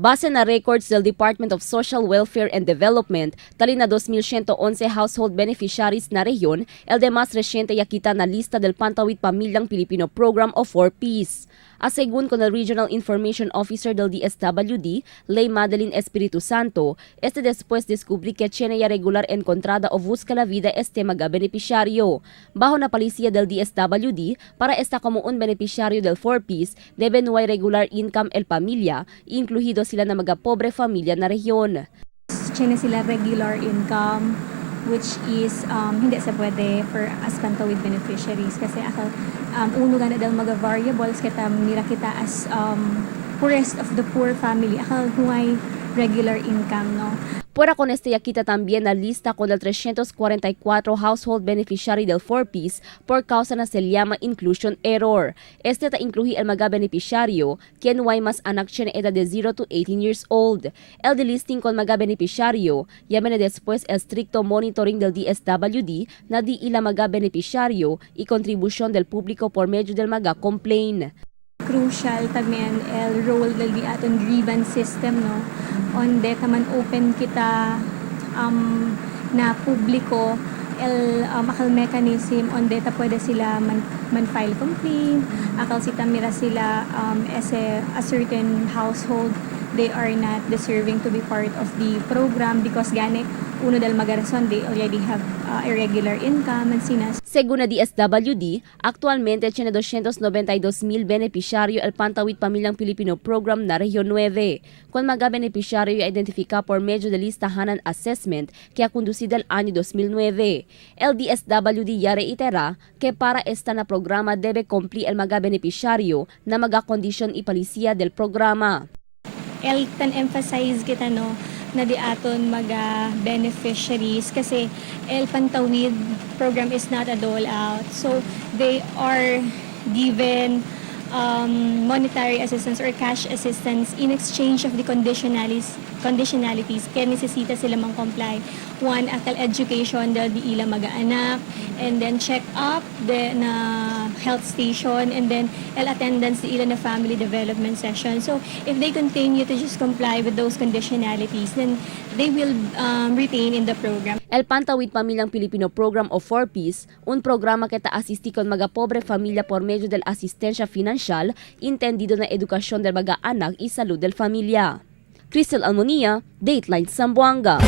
Base na records del Department of Social Welfare and Development, tali na 2,111 household beneficiaries na rehiyon, el de mas reciente yakita na lista del Pantawid Pamilyang Pilipino Program o 4Ps. Según con el Regional Information Officer del DSWD, Ley Madeline Espiritu Santo, después descubrí que tiene ya regular encontrada o busca la vida maga beneficiario. Bajo na policía del DSWD, para como un beneficiario del 4Ps, debe no hay regular income el pamilya, incluido sila na mga pobre familia na rehiyon. Tiene sila regular income, which is hindi sa pwede for as Pantawid beneficiaries kasi uno gana daw mga variables kita mira kita as poorest of the poor family huwag regular income, no. Fuera con yakita también la lista con el 344 household beneficiary del 4Ps por causa na se llama inclusion error. Ta incluye el mga beneficiario quien hay mas anak siya na edad de 0 to 18 years old. El delisting con mga beneficiario, yaman na después el stricto monitoring del DSWD na di ila mga beneficiario y contribución del público por medio del mga complain. Crucial también el role del di aton grievance system, no, onde taman open kita na publiko el akal mechanism onde ta pwede sila man file complaint akal sita mira sila as a certain household they are not deserving to be part of the program because gani uno del magarason they already have irregular income and sinas. Según na DSWD, actualmente tiene 292,000 beneficiario el Pantawid Pamilyang Pilipino Program na Rehiyon 9. Kung mga beneficiario identifica por medio de listahanan assessment que ha conducido el año 2009. El DSWD ya reitera que para esta na programa debe cumplir el mga beneficiario na mga kondisyon y palisiya del programa. El tan emphasize kita, no, na di aton mga beneficiaries kasi el Pantawid program is not a dole out. So they are given monetary assistance or cash assistance in exchange of the conditionalities kaya necesita sila mang comply. One, akal education dahil di ila mag-anak, and then check up na health station, and then attendance di ila na family development session. So if they continue to just comply with those conditionalities, then they will retain in the program. El Pantawid Pamilyang Pilipino Program o 4Ps, un programa que ta asisti con mga pobre familia por medio del asistencia financial, intendido na edukasyon del mga anak y salud del familia. Crystal Almonia, Dateline Zamboanga.